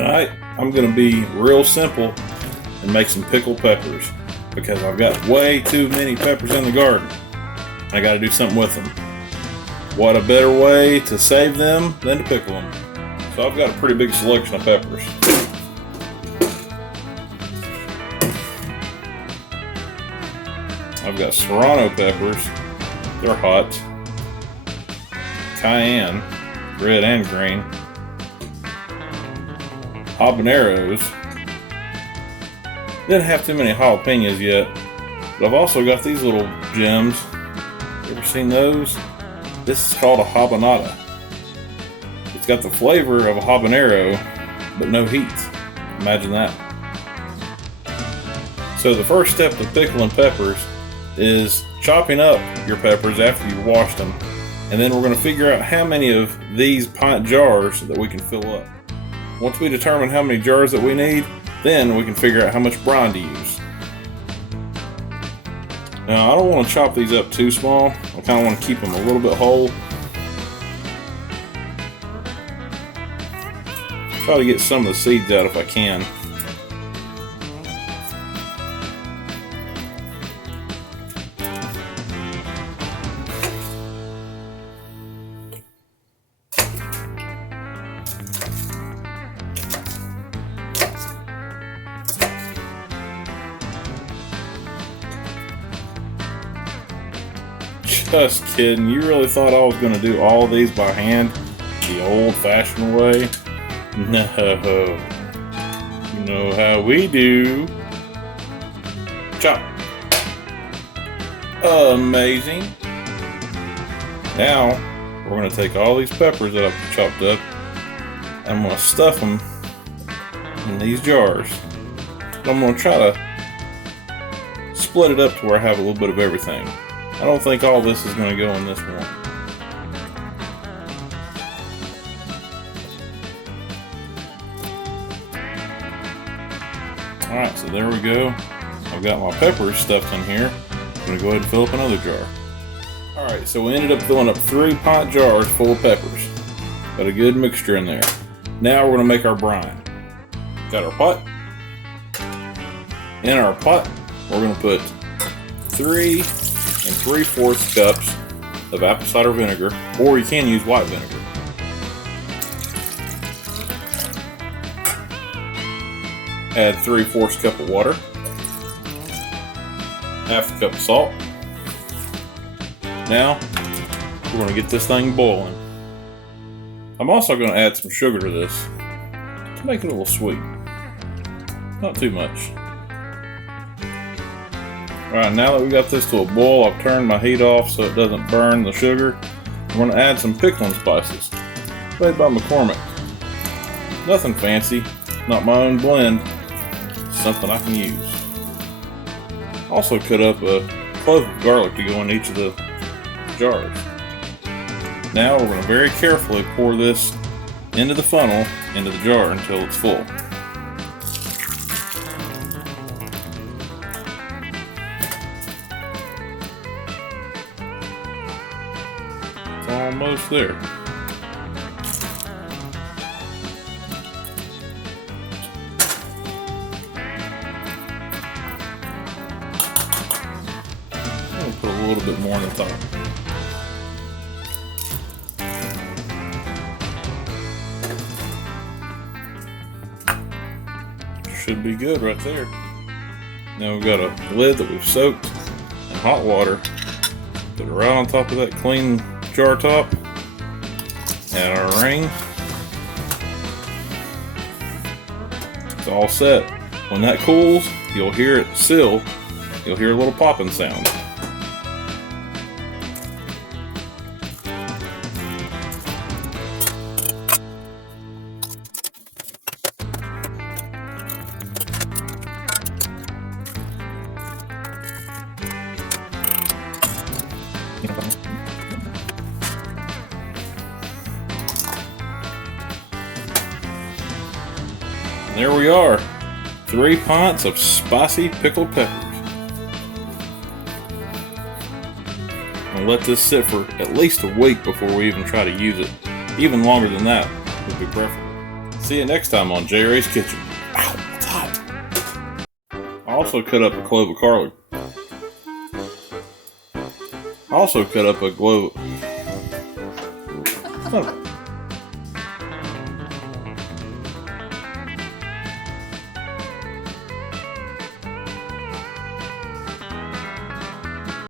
Tonight, I'm going to be real simple and make some pickled peppers because I've got way too many peppers in the garden. I got to do something with them. What a better way to save them than to pickle them. So I've got a pretty big selection of peppers. I've got serrano peppers. They're hot. Cayenne, red and green. Habaneros. Didn't have too many jalapenos yet, but I've also got these little gems. You ever seen those? This is called a habanero. It's got the flavor of a habanero, but no heat. Imagine that. So the first step to pickling peppers is chopping up your peppers after you've washed them, and then we're going to figure out how many of these pint jars that we can fill up. Once we determine how many jars that we need, then we can figure out how much brine to use. Now I don't want to chop these up too small. I kind of want to keep them a little bit whole. Try to get some of the seeds out if I can. Just kidding. You really thought I was going to do all of these by hand the old-fashioned way? No. You know how we do. Chop. Amazing. Now, we're going to take all these peppers that I've chopped up. I'm going to stuff them in these jars. I'm going to try to split it up to where I have a little bit of everything. I don't think all this is going to go in this one. Alright, so there we go. I've got my peppers stuffed in here. I'm going to go ahead and fill up another jar. Alright, so we ended up filling up 3 pint jars full of peppers. Got a good mixture in there. Now we're going to make our brine. Got our pot. In our pot, we're going to put 3 3/4 cups of apple cider vinegar, or you can use white vinegar. Add 3/4 cup of water, half a cup of salt. Now we're going to get this thing boiling. I'm also going to add some sugar to this to make it a little sweet. Not too much. Alright, now that we got this to a boil, I've turned my heat off so it doesn't burn the sugar. I'm going to add some pickling spices, made by McCormick. Nothing fancy, not my own blend, something I can use. Also cut up a clove of garlic to go in each of the jars. Now we're going to very carefully pour this into the funnel, into the jar until it's full. Almost there. I'll put a little bit more on the top. Should be good right there. Now we've got a lid that we've soaked in hot water. Put it right on top of that clean jar top. Add our ring. It's all set. When that cools, you'll hear it seal. You'll hear a little popping sound. There we are, 3 pints of spicy pickled peppers. I'll let this sit for at least a week before we even try to use it. Even longer than that would be preferable. See you next time on J-Ray's Kitchen. Ow, it's hot. I also cut up a clove of garlic. I also cut up a clove. Oh.